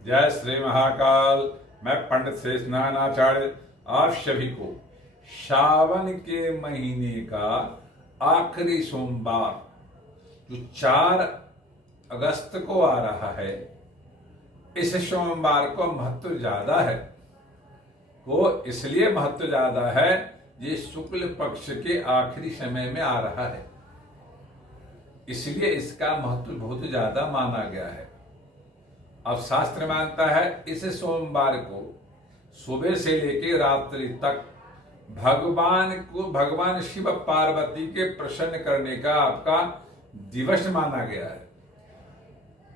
जय श्री महाकाल। मैं पंडित शेष नारायणाचार्य आप सभी को सावन के महीने का आखिरी सोमवार जो 4 अगस्त को आ रहा है, इस सोमवार को महत्व ज्यादा है। वो इसलिए महत्व ज्यादा है, ये शुक्ल पक्ष के आखिरी समय में आ रहा है, इसलिए इसका महत्व बहुत ज्यादा माना गया है। अब शास्त्र मानता है इस सोमवार को सुबह से लेकर रात्रि तक भगवान शिव पार्वती के प्रसन्न करने का आपका दिवस माना गया है।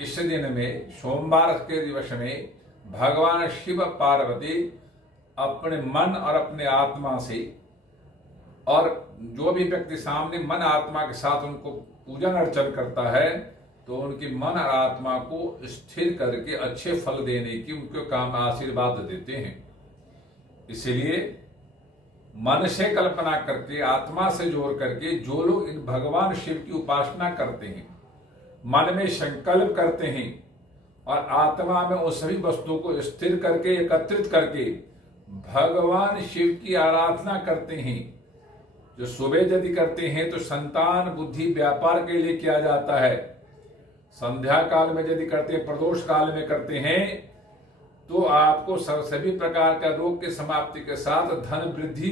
इस दिन में, सोमवार के दिवस में, भगवान शिव पार्वती अपने मन और अपने आत्मा से, और जो भी व्यक्ति सामने मन आत्मा के साथ उनको पूजन अर्चन करता है, तो उनकी मन और आत्मा को स्थिर करके अच्छे फल देने की उनको काम आशीर्वाद देते हैं। इसलिए मन से कल्पना करके, आत्मा से जोड़ करके जो लोग इन भगवान शिव की उपासना करते हैं, मन में संकल्प करते हैं और आत्मा में उन सभी वस्तुओं को स्थिर करके, एकत्रित करके भगवान शिव की आराधना करते हैं, जो सुबह यदि करते हैं तो संतान, बुद्धि, व्यापार के लिए किया जाता है। संध्या काल में यदि करते हैं, प्रदोष काल में करते हैं, तो आपको सभी प्रकार का रोग की समाप्ति के साथ धन वृद्धि,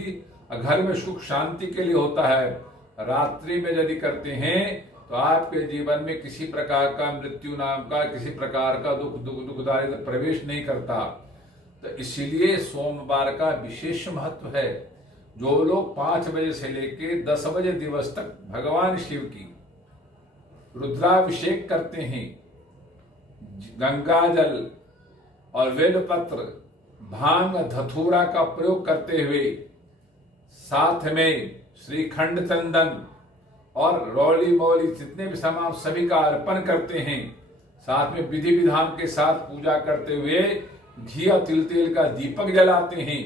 घर में सुख शांति के लिए होता है। रात्रि में यदि करते हैं तो आपके जीवन में किसी प्रकार का मृत्यु नाम का, किसी प्रकार का दुखदायी प्रवेश नहीं करता। तो इसीलिए सोमवार का विशेष महत्व है। जो लोग 5 बजे से लेकर 10 बजे दिवस तक भगवान शिव की रुद्राभिषेक करते हैं, गंगा जल और बेलपत्र, भांग, धतूरा का प्रयोग करते हुए, साथ में श्रीखंड, चंदन और रौली मौली जितने भी सामान सभी का अर्पण करते हैं, साथ में विधि विधान के साथ पूजा करते हुए घी और तेल का दीपक जलाते हैं।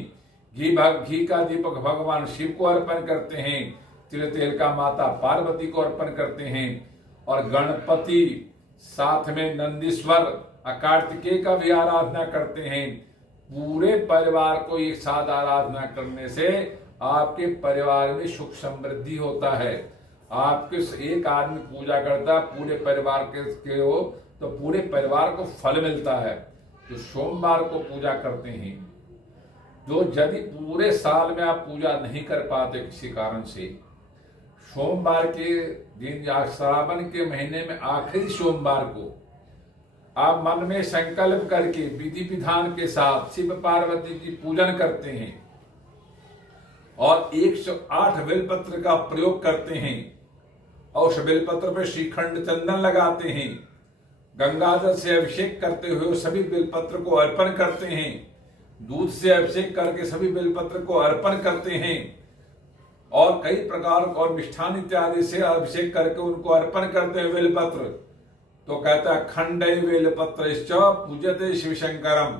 घी का दीपक भगवान शिव को अर्पण करते हैं, तेल का माता पार्वती को अर्पण करते हैं, और गणपति, साथ में नंदीश्वर, कार्तिकेय का भी आराधना करते हैं। पूरे परिवार को एक साथ आराधना करने से आपके परिवार में सुख समृद्धि होता है। आपके एक आदमी पूजा करता, पूरे परिवार के हो तो पूरे परिवार को फल मिलता है। जो सोमवार को पूजा करते हैं, जो यदि पूरे साल में आप पूजा नहीं कर पाते किसी कारण से, सोमवार के दिन या श्रावण के महीने में आखिरी सोमवार को आप मन में संकल्प करके विधि विधान के साथ शिव पार्वती की पूजन करते हैं और 108 बेलपत्र का प्रयोग करते हैं, और उस बेलपत्र पर श्रीखंड, चंदन लगाते हैं, गंगाजल से अभिषेक करते हुए सभी बेलपत्र को अर्पण करते हैं, दूध से अभिषेक करके सभी बेलपत्र को अर्पण करते हैं, और कई प्रकार और मिष्ठान इत्यादि से अभिषेक करके उनको अर्पण करते हैं बेलपत्र। तो कहता है खंडे बेलपत्र पूजते शिव शंकरम,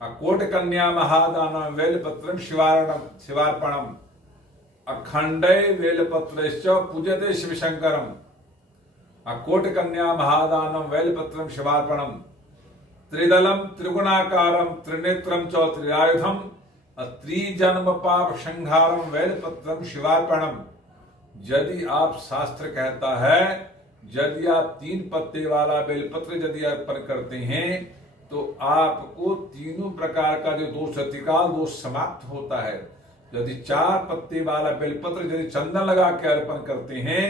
कोट कन्या महादानम बेलपत्रम शिवार्पणम। अखंडे बेलपत्र पूजते शिव शंकरम, कोट कन्या महादानम बेलपत्रम शिवार्पणम। त्रिदलम त्रिगुणाकारम त्रिनेत्रम च त्रिआयुधम, त्रिजन्म पाप संहारम बेलपत्रम शिवार्पणम। यदि आप, शास्त्र कहता है, यदि आप 3 पत्ते वाला बेलपत्र यदि अर्पण करते हैं तो आपको तीनों प्रकार का जो दोष, त्रिकाल दोष समाप्त होता है। यदि 4 पत्ते वाला बेलपत्र यदि चंदन लगा के अर्पण करते हैं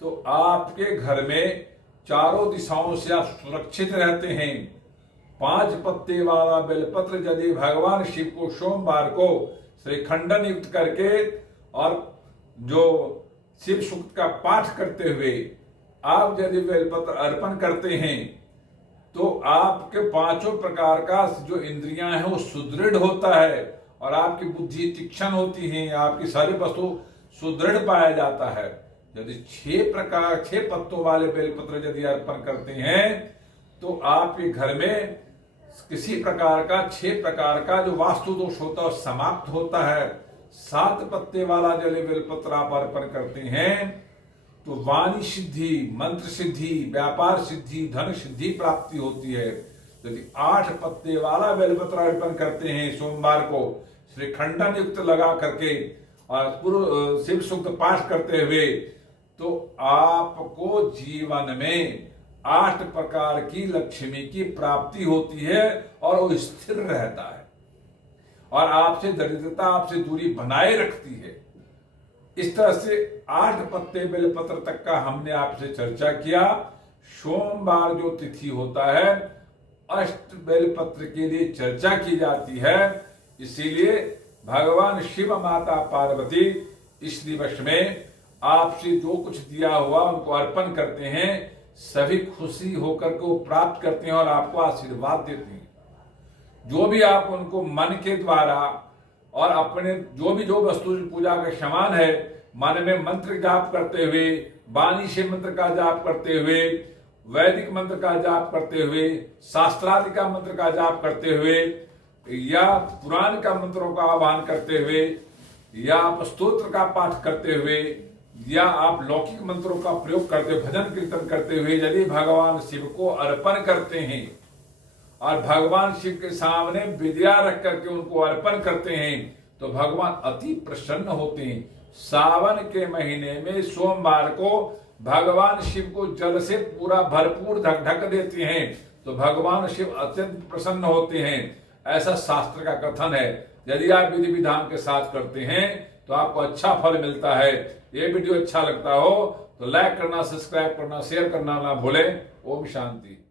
तो आपके घर में चारों दिशाओं से आप सुरक्षित रहते हैं। 5 पत्ते वाला बेलपत्र यदि भगवान शिव को सोमवार को श्रीखंडन युक्त करके और जो शिव सूक्त का पाठ करते हुए आप यदि बेलपत्र अर्पण करते हैं तो आपके 5 प्रकार का जो इंद्रियां हैं वो सुदृढ़ होता है और आपकी बुद्धि तीक्ष्ण होती है, आपकी सारी वस्तु सुदृढ़ पाया जाता है। यदि 6 पत्तों वाले बेलपत्र यदि अर्पण करते हैं तो आपके घर में किसी प्रकार का 6 प्रकार का जो वास्तु दोष होता है समाप्त होता है। 7 पत्ते वाला जले बेलपत्र आप अर्पण करते हैं तो वाणी सिद्धि, मंत्र सिद्धि, व्यापार सिद्धि, धन सिद्धि प्राप्ति होती है। यदि 8 पत्ते वाला बेलपत्र अर्पण करते हैं सोमवार को श्री खंडन युक्त लगा करके और पूर्व शिव सूक्त पाठ करते हुए, तो आपको जीवन में 8 प्रकार की लक्ष्मी की प्राप्ति होती है और वो स्थिर रहता है और आपसे दरिद्रता, आपसे दूरी बनाए रखती है। इस तरह से 8 पत्ते बेलपत्र तक का हमने आपसे चर्चा किया। सोमवार जो तिथि होता है, अष्ट बेलपत्र के लिए चर्चा की जाती है। इसीलिए भगवान शिव, माता पार्वती इस दिवस में आपसे जो कुछ दिया हुआ उनको अर्पण करते हैं, सभी खुशी होकर के वो प्राप्त करते हैं और आपको आशीर्वाद देते हैं। जो भी आप उनको मन के द्वारा और अपने जो वस्तु पूजा का सामान है, मन में मंत्र जाप करते हुए, वाणी से मंत्र का जाप करते हुए, वैदिक मंत्र का जाप करते हुए, शास्त्रादि का मंत्र का जाप करते हुए, या पुराण का मंत्रों का आह्वान करते हुए, या आप स्तोत्र का पाठ करते हुए, या आप लौकिक मंत्रों का प्रयोग करते, भजन कीर्तन करते हुए यदि भगवान शिव को अर्पण करते हैं और भगवान शिव के सामने विद्या रख करके उनको अर्पण करते हैं, तो भगवान अति प्रसन्न होते हैं। सावन के महीने में सोमवार को भगवान शिव को जल से पूरा भरपूर ढक देते हैं, तो भगवान शिव अत्यंत प्रसन्न होते हैं। ऐसा शास्त्र का कथन है। यदि आप विधि विधान के साथ करते हैं तो आपको अच्छा फल मिलता है। ये वीडियो अच्छा लगता हो तो लाइक करना, सब्सक्राइब करना, शेयर करना ना भूलें। ओम शांति।